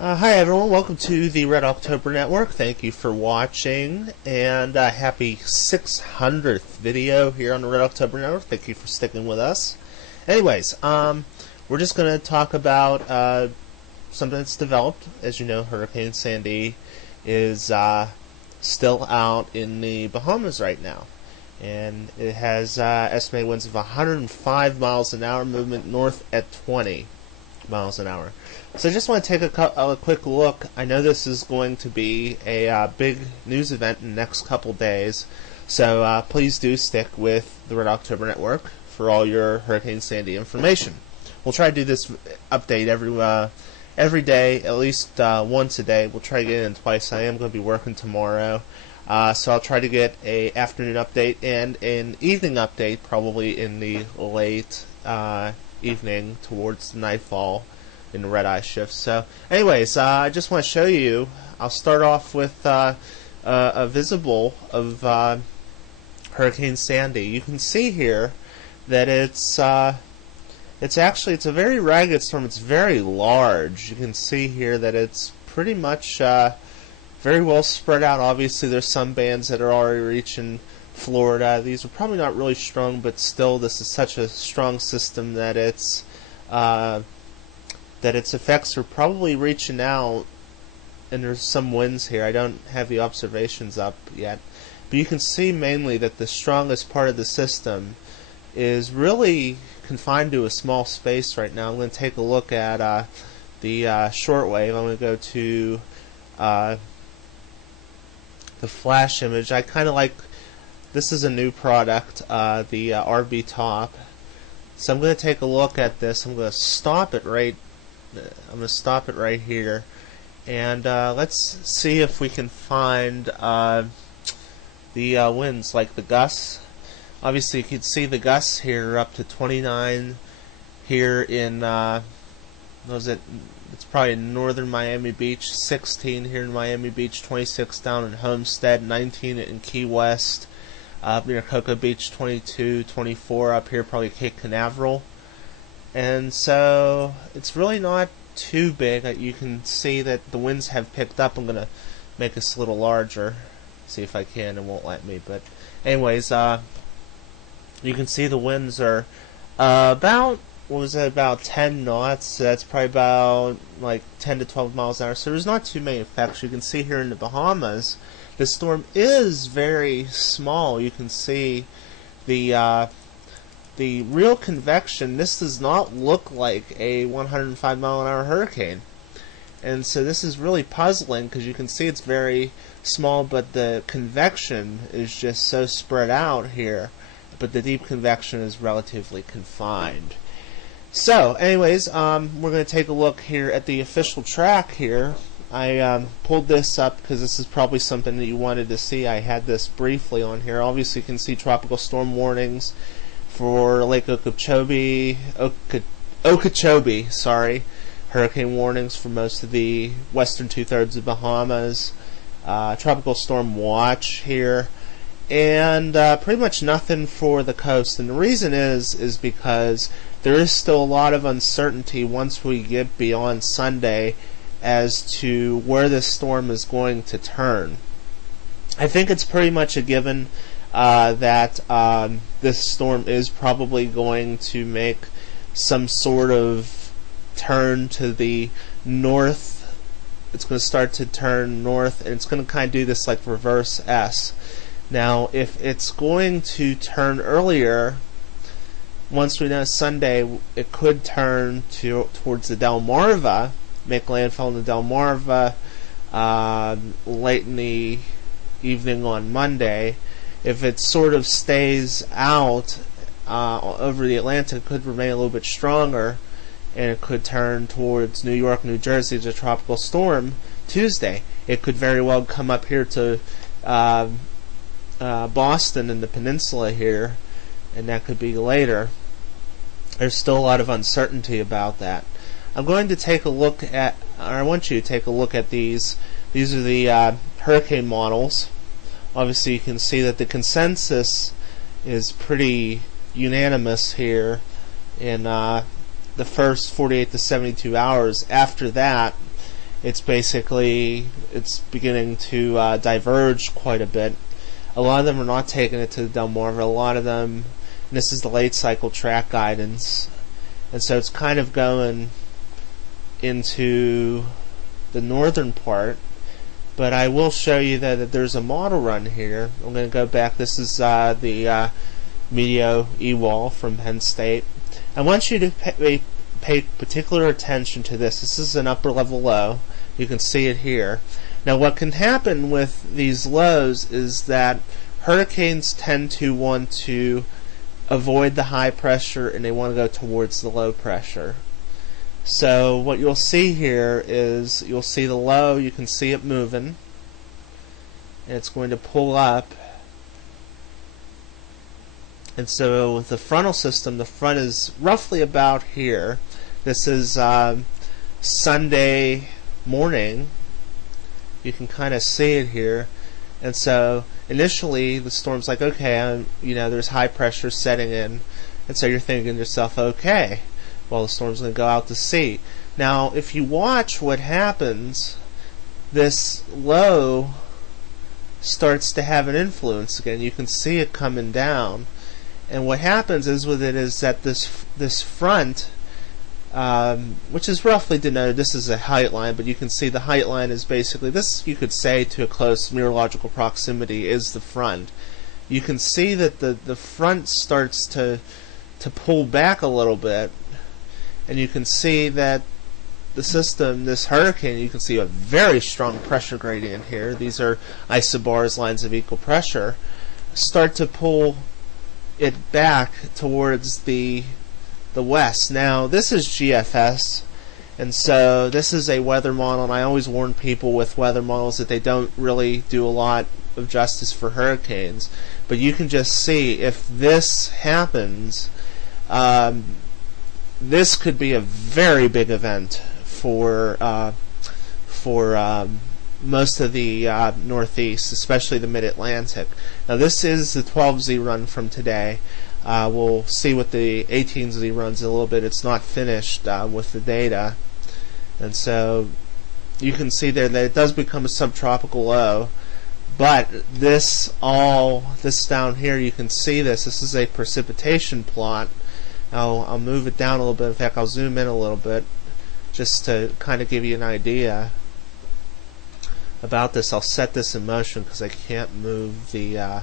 Hi everyone, welcome to the Red October Network. Thank you for watching, and happy 600th video here on the Red October Network. Thank you for sticking with us. Anyways, we're just going to talk about something that's developed. As you know, Hurricane Sandy is still out in the Bahamas right now, and it has estimated winds of 105 miles an hour, movement north at 20 miles an hour. So I just want to take a quick look. I know this is going to be a big news event in the next couple days, so please do stick with the Red October Network for all your Hurricane Sandy information. We'll try to do this update every day, at least once a day. We'll try to get it in twice. I am going to be working tomorrow, so I'll try to get an afternoon update and an evening update, probably in the late evening towards nightfall in the red eye shift. So anyways, I just want to show you. I'll start off with a visible of Hurricane Sandy. You can see here that it's a very ragged storm. It's very large. You can see here that it's pretty much very well spread out. Obviously there's some bands that are already reaching Florida. These are probably not really strong, but still this is such a strong system that its effects are probably reaching out, and there's some winds here. I don't have the observations up yet, but you can see mainly that the strongest part of the system is really confined to a small space right now. I'm going to take a look at the shortwave. I'm going to go to the flash image. I kind of like, this is a new product, the RB top. So I'm going to take a look at this. I'm going to stop it right here, and let's see if we can find the winds, like the gusts. Obviously you can see the gusts here up to 29 here in it's probably in northern Miami Beach, 16 here in Miami Beach, 26 down in Homestead, 19 in Key West, up near Cocoa Beach, 22, 24 up here probably Cape Canaveral. And so it's really not too big. You can see that the winds have picked up. I'm going to make this a little larger, see if I can. It won't let me, but anyways, you can see the winds are about, what was it, about 10 knots. So that's probably about like 10 to 12 miles an hour. So there's not too many effects. You can see here in the Bahamas, the storm is very small. You can see the real convection. This does not look like a 105 mile an hour hurricane, and so this is really puzzling because you can see it's very small, but the convection is just so spread out here, but the deep convection is relatively confined. So anyways, we're going to take a look here at the official track here. I pulled this up because this is probably something that you wanted to see. I had this briefly on here. Obviously you can see tropical storm warnings for Lake Okeechobee, hurricane warnings for most of the western two-thirds of Bahamas, tropical storm watch here, and pretty much nothing for the coast. And the reason is because there is still a lot of uncertainty once we get beyond Sunday as to where this storm is going to turn. I think it's pretty much a given that this storm is probably going to make some sort of turn to the north. It's going to start to turn north, and it's going to kind of do this like reverse S. Now, if it's going to turn earlier, once we know Sunday, it could turn towards the Delmarva, make landfall in the Delmarva late in the evening on Monday. If it sort of stays out over the Atlantic, it could remain a little bit stronger, and it could turn towards New York, New Jersey as a tropical storm Tuesday. It could very well come up here to Boston and the peninsula here, and that could be later. There's still a lot of uncertainty about that. I'm going to take a look at, or I want you to take a look at these. These are the hurricane models. Obviously you can see that the consensus is pretty unanimous here in the first 48 to 72 hours. After that, it's beginning to diverge quite a bit. A lot of them are not taking it to the Delmarva. A lot of them, and this is the late cycle track guidance, and so it's kind of going into the northern part. But I will show you that there's a model run here. I'm going to go back. This is the Meteo E-Wall from Penn State. I want you to pay particular attention to this. This is an upper level low. You can see it here. Now what can happen with these lows is that hurricanes tend to want to avoid the high pressure and they want to go towards the low pressure. So what you'll see here is you'll see the low, you can see it moving, and it's going to pull up. And so with the frontal system, the front is roughly about here. This is Sunday morning. You can kind of see it here. And so initially the storm's like, okay, there's high pressure setting in, and so you're thinking to yourself, okay, well, the storm's going to go out to sea. Now, if you watch what happens, this low starts to have an influence again. You can see it coming down, and what happens is with it is that this front, which is roughly denoted, this is a height line, but you can see the height line is basically this. You could say to a close meteorological proximity is the front. You can see that the front starts to pull back a little bit. And you can see that the system, this hurricane, you can see a very strong pressure gradient here. These are isobars, lines of equal pressure, start to pull it back towards the west. Now, this is GFS, and so this is a weather model, and I always warn people with weather models that they don't really do a lot of justice for hurricanes. But you can just see if this happens, this could be a very big event for most of the Northeast, especially the Mid-Atlantic. Now this is the 12Z run from today. We'll see what the 18Z runs in a little bit. It's not finished with the data, and so you can see there that it does become a subtropical low. But this down here, you can see this. This is a precipitation plot. I'll move it down a little bit. In fact, I'll zoom in a little bit just to kind of give you an idea about this. I'll set this in motion because I can't move the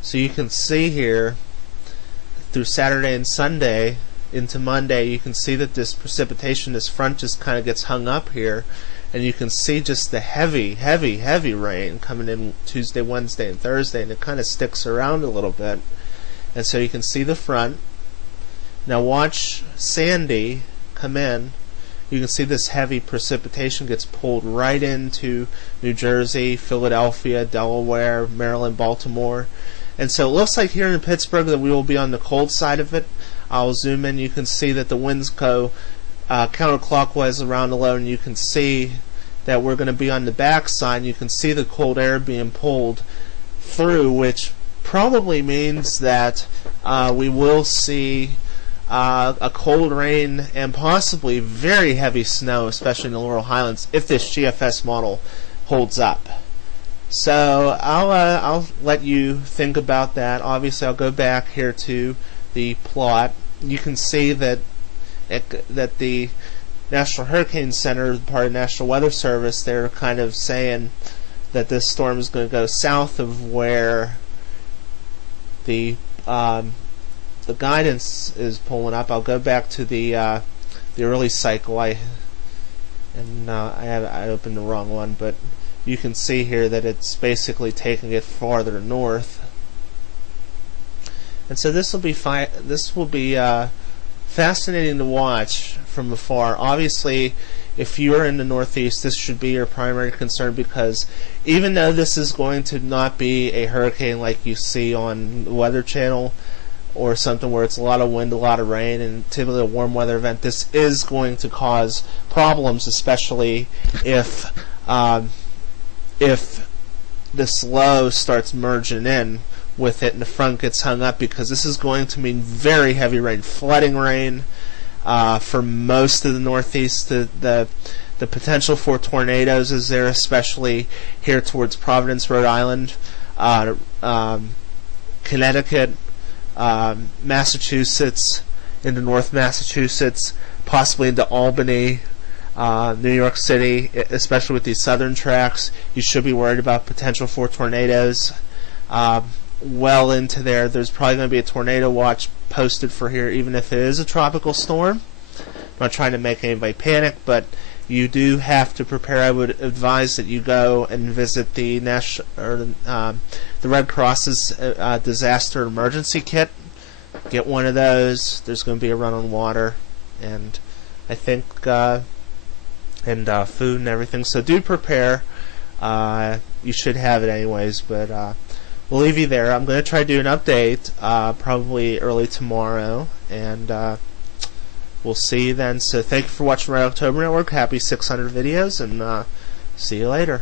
so you can see here through Saturday and Sunday into Monday, you can see that this precipitation, this front just kind of gets hung up here, and you can see just the heavy rain coming in Tuesday, Wednesday, and Thursday, and it kind of sticks around a little bit. And so you can see the front. Now watch Sandy come in. You can see this heavy precipitation gets pulled right into New Jersey, Philadelphia, Delaware, Maryland, Baltimore. And so it looks like here in Pittsburgh that we will be on the cold side of it. I'll zoom in. You can see that the winds go counterclockwise around the low, and you can see that we're going to be on the back side. You can see the cold air being pulled through, which probably means that we will see a cold rain and possibly very heavy snow, especially in the Laurel Highlands, if this GFS model holds up. So I'll let you think about that. Obviously, I'll go back here to the plot. You can see that the National Hurricane Center, part of National Weather Service, they're kind of saying that this storm is going to go south of where the guidance is pulling up. I'll go back to the early cycle. I opened the wrong one, but you can see here that it's basically taking it farther north. And so this will be fascinating to watch from afar. Obviously, if you're in the Northeast, this should be your primary concern, because even though this is going to not be a hurricane like you see on the Weather Channel or something where it's a lot of wind, a lot of rain, and typically a warm weather event, this is going to cause problems, especially if this low starts merging in with it and the front gets hung up, because this is going to mean very heavy rain, flooding rain, for most of the Northeast. The potential for tornadoes is there, especially here towards Providence, Rhode Island, Connecticut, Massachusetts, into North Massachusetts, possibly into Albany, New York City, especially with these southern tracks. You should be worried about potential for tornadoes. Well into there, there's probably going to be a tornado watch posted for here, even if it is a tropical storm. I'm not trying to make anybody panic, but you do have to prepare. I would advise that you go and visit the the Red Cross's disaster emergency kit. Get one of those. There's going to be a run on water, and I think food and everything. So do prepare. You should have it anyways, but we'll leave you there. I'm going to try to do an update probably early tomorrow, and we'll see you then. So thank you for watching Red October Network. Happy 600 videos, and see you later.